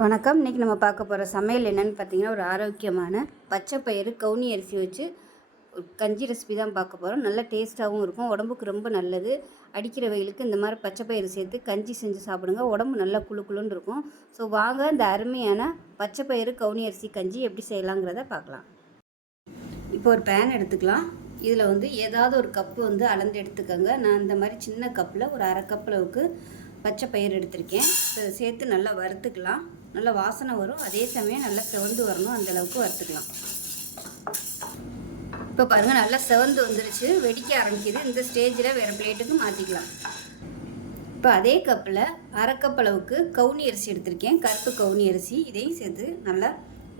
வணக்கம். இன்றைக்கி நம்ம பார்க்க போகிற சமையல் என்னென்னு பார்த்தீங்கன்னா ஒரு ஆரோக்கியமான பச்சை பயிறு கவுனி அரிசி வச்சு ஒரு கஞ்சி ரெசிபி தான் பார்க்க போகிறோம் நல்ல டேஸ்ட்டாகவும் இருக்கும். உடம்புக்கு ரொம்ப நல்லது. அடிக்கிற வெயிலுக்கு இந்த மாதிரி பச்சை பயிறு சேர்த்து கஞ்சி செஞ்சு சாப்பிடுங்க. உடம்பு நல்லா குளு குளுன்னு இருக்கும். ஸோ வாங்க இந்த அருமையான பச்சை பயிறு கவுனி அரிசி கஞ்சி எப்படி செய்யலாங்கிறத பார்க்கலாம். இப்போ ஒரு பேன் எடுத்துக்கலாம். இதில் வந்து ஏதாவது ஒரு கப்பு வந்து அளந்து எடுத்துக்கோங்க. நான் இந்த மாதிரி சின்ன கப்பில் ஒரு அரை கப் அளவுக்கு பச்சை பயிர் எடுத்திருக்கேன். சேர்த்து நல்லா வறுத்துக்கலாம். நல்லா வாசனை வரும். அதே சமயம் நல்லா செவந்து வரணும். அந்த அளவுக்கு வறுத்துக்கலாம். இப்போ பாருங்கள் நல்லா செவந்து வந்துருச்சு. வெடிக்க ஆரம்பிக்குது. இந்த ஸ்டேஜில் வேறு பிளேட்டுக்கு மாற்றிக்கலாம் இப்போ அதே கப்பில் அரை கப் அளவுக்கு கவுனி அரிசி எடுத்திருக்கேன். கருப்பு கவுனி அரிசி. இதையும் சேர்த்து நல்லா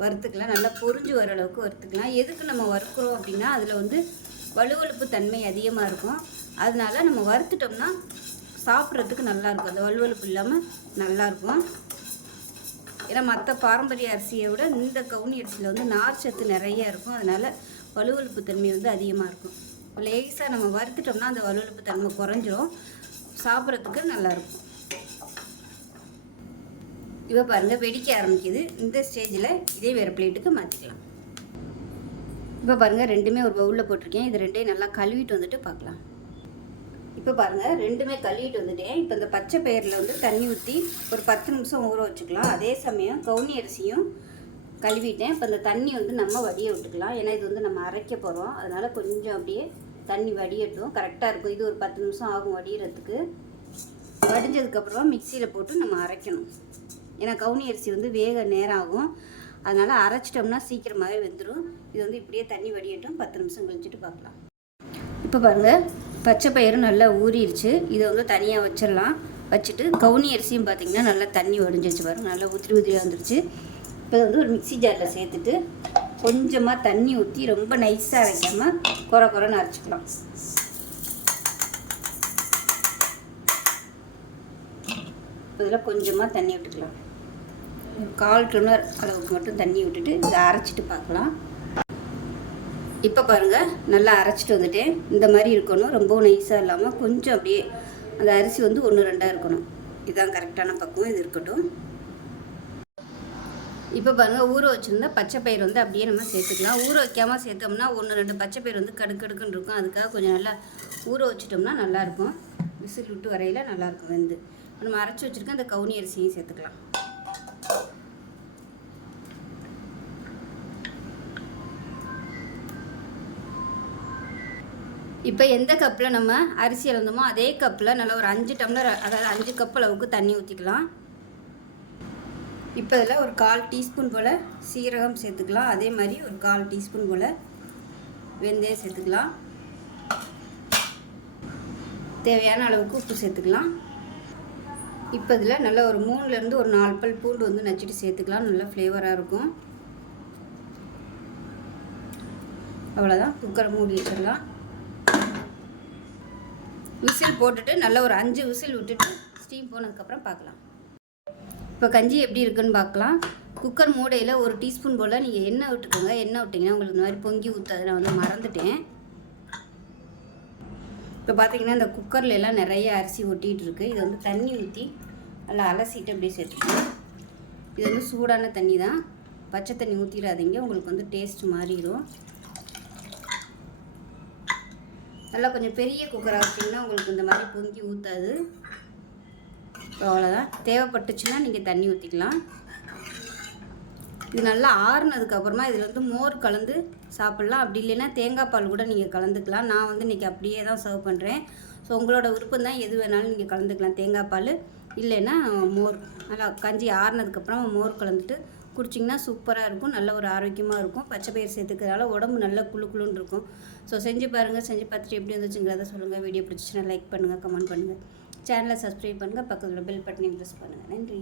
வறுத்துக்கலாம். நல்லா பொறிஞ்சு வர அளவுக்கு வறுத்துக்கலாம். எதுக்கு நம்ம வறுக்கிறோம் அப்படின்னா அதில் வந்து வலுவழுப்பு தன்மை அதிகமாக இருக்கும். அதனால நம்ம வறுத்துட்டோம்னா சாப்பிட்றதுக்கு நல்லாயிருக்கும் அந்த வலுவழுப்பு இல்லாமல் நல்லாயிருக்கும் ஏன்னா மற்ற பாரம்பரிய அரிசியை விட இந்த கவுனி அரிசியில் வந்து நார் சத்து நிறைய இருக்கும். அதனால் வலுவழுப்பு தன்மை வந்து அதிகமாக இருக்கும். லேசாக நம்ம வறுத்துட்டோம்னா அந்த வலுவழுப்பு தன்மை குறைஞ்சிரும். சாப்பிட்றதுக்கு நல்லாயிருக்கும் இப்போ பாருங்கள் வெடிக்க ஆரம்பிக்குது. இந்த ஸ்டேஜில் இதே வேறு பிளேட்டுக்கு மாற்றிக்கலாம் இப்போ பாருங்கள் ரெண்டுமே ஒரு பவுலில் போட்டிருக்கேன். இது ரெண்டையும் நல்லா கழுவிட்டு வந்துட்டு பார்க்கலாம். இப்போ பாருங்கள் ரெண்டுமே கழுவிட்டு வந்துட்டேன். இப்போ இந்த பச்சை பயிரில் வந்து தண்ணி ஊற்றி ஒரு பத்து நிமிஷம் ஊற வச்சுக்கலாம். அதே சமயம் கவுனி அரிசியும் கழுவிட்டேன். இப்போ இந்த தண்ணி வந்து நம்ம வடிய விட்டுக்கலாம். ஏன்னா இது வந்து நம்ம அரைக்க போகிறோம் அதனால் கொஞ்சம் அப்படியே தண்ணி வடியட்டும். கரெக்டாக இருக்கும். இது ஒரு பத்து நிமிஷம் ஆகும் வடிகிறதுக்கு வடிஞ்சதுக்கப்புறம் மிக்சியில் போட்டு நம்ம அரைக்கணும். ஏன்னா கவுனி அரிசி வந்து வேக நேரம் ஆகும். அதனால் அரைச்சிட்டோம்னா சீக்கிரமாகவே வெந்துடும் இது வந்து இப்படியே தண்ணி வடியட்டும். பத்து நிமிஷம் கழிச்சிட்டு பார்க்கலாம். இப்போ பாருங்கள் பச்சை பயிறு நல்லா ஊறிடுச்சு. இதை வந்து தனியாக வச்சிடலாம். வச்சுட்டு கவுனி அரிசியும் பார்த்திங்கன்னா நல்லா தண்ணி வடிஞ்சிருச்சு வரும் நல்லா உதிரி உதிரியாக வந்துருச்சு. இப்போ வந்து ஒரு மிக்சி ஜாரில் சேர்த்துட்டு கொஞ்சமாக தண்ணி ஊற்றி ரொம்ப நைஸாக அரைக்காமல் குறை குறைன்னு அரைச்சிக்கலாம். இப்போ இதில் கொஞ்சமாக தண்ணி விட்டுக்கலாம். கால் டம்ளர் அளவுக்கு மட்டும் தண்ணி விட்டுட்டு இதை அரைச்சிட்டு பார்க்கலாம். இப்போ பாருங்கள் நல்லா அரைச்சிட்டு வந்துட்டேன். இந்த மாதிரி இருக்கணும். ரொம்பவும் நைஸாக இல்லாமல் கொஞ்சம் அப்படியே அந்த அரிசி வந்து ஒன்று ரெண்டாக இருக்கணும். இதுதான் கரெக்டான பக்குவம். இது இருக்கட்டும். இப்போ பாருங்கள் ஊற வச்சுருந்தா பச்சை பயிர் வந்து அப்படியே நம்ம சேர்த்துக்கலாம். ஊற வைக்காமல் சேர்த்தோம்னா ஒன்று ரெண்டு பச்சை பயிர் வந்து கடுக்கடுக்குன்னு இருக்கும். அதுக்காக கொஞ்சம் நல்லா ஊற வச்சிட்டோம்னா நல்லாயிருக்கும் விசில் விட்டு வரையில் நல்லாயிருக்கும் வந்து. நம்ம அரைச்சி வச்சுருக்க அந்த கவுனி அரிசியும் சேர்த்துக்கலாம். இப்போ எந்த கப்பில் நம்ம அரிசி இழந்தோமோ அதே கப்பில் நல்லா ஒரு அஞ்சு டம்ளர் அதாவது அஞ்சு கப் அளவுக்கு தண்ணி ஊற்றிக்கலாம் இப்போ இதில் ஒரு கால் டீஸ்பூன் போல் சீரகம் சேர்த்துக்கலாம். அதே மாதிரி ஒரு கால் டீஸ்பூன் போல் வெந்தயம் சேர்த்துக்கலாம். தேவையான அளவுக்கு உப்பு சேர்த்துக்கலாம். இப்போ இதில் நல்லா ஒரு மூணுலேருந்து ஒரு நாலு பல் பூண்டு வந்து நச்சுட்டு சேர்த்துக்கலாம். நல்லா ஃப்ளேவராக இருக்கும். அவ்வளோதான் குக்கரை மூடி வச்சிடலாம். விசில் போட்டுட்டு நல்லா ஒரு அஞ்சு விசில் விட்டுட்டு ஸ்டீம் போனதுக்கப்புறம் பார்க்கலாம். இப்போ கஞ்சி எப்படி இருக்குன்னு பார்க்கலாம். குக்கர் மூடையில் ஒரு டீஸ்பூன் போல் நீங்கள் எண்ணெய் விட்டுக்கோங்க. எண்ணெய் விட்டிங்கன்னா உங்களுக்கு இந்த மாதிரி பொங்கி ஊற்றாது நான் வந்து மறந்துட்டேன். இப்போ பார்த்தீங்கன்னா இந்த குக்கரில் எல்லாம் நிறைய அரிசி ஒட்டிகிட்டு இருக்குது இதை வந்து தண்ணி ஊற்றி நல்லா அலசிட்டு அப்படியே சேர்த்துக்கணும் இது வந்து சூடான தண்ணி தான் பச்சை தண்ணி ஊற்றிடாதீங்க உங்களுக்கு வந்து டேஸ்ட் மாறிடும். நல்லா கொஞ்சம் பெரிய குக்கராக வச்சிங்கன்னா உங்களுக்கு இந்த மாதிரி பொங்கி ஊற்றாது அவ்வளோதான் தேவைப்பட்டுச்சுன்னா நீங்கள் தண்ணி ஊற்றிக்கலாம் இது நல்லா ஆறுனதுக்கப்புறமா இதில் வந்து மோர் கலந்து சாப்பிட்லாம். அப்படி இல்லைன்னா தேங்காய் பால் கூட நீங்கள் கலந்துக்கலாம். நான் வந்து இன்றைக்கி அப்படியே தான் சர்வ் பண்ணுறேன் ஸோ உங்களோட விருப்பம் தான் எது வேணாலும் நீங்கள் கலந்துக்கலாம். தேங்காய் பால் இல்லைன்னா மோர். நல்லா கஞ்சி ஆறுனதுக்கப்புறம் மோர் கலந்துட்டு குடிச்சிங்கன்னா சூப்பராக இருக்கும் நல்ல ஒரு ஆரோக்கியமாக இருக்கும். பச்சை பயிர் சேர்த்துக்கிறதால உடம்பு நல்லா குழு குழுன்னு இருக்கும். ஸோ செஞ்சு பாருங்கள் செஞ்சு பார்த்துட்டு எப்படி வந்துச்சுங்கிறத சொல்லுங்கள் வீடியோ பிடிச்சிச்சுன்னா லைக் பண்ணுங்கள் கமெண்ட் பண்ணுங்கள் சேனலை சப்ஸ்கிரைப் பண்ணுங்கள் பக்கத்தில் பெல் பட்டனையும் ப்ரெஸ் பண்ணுங்கள் நன்றி.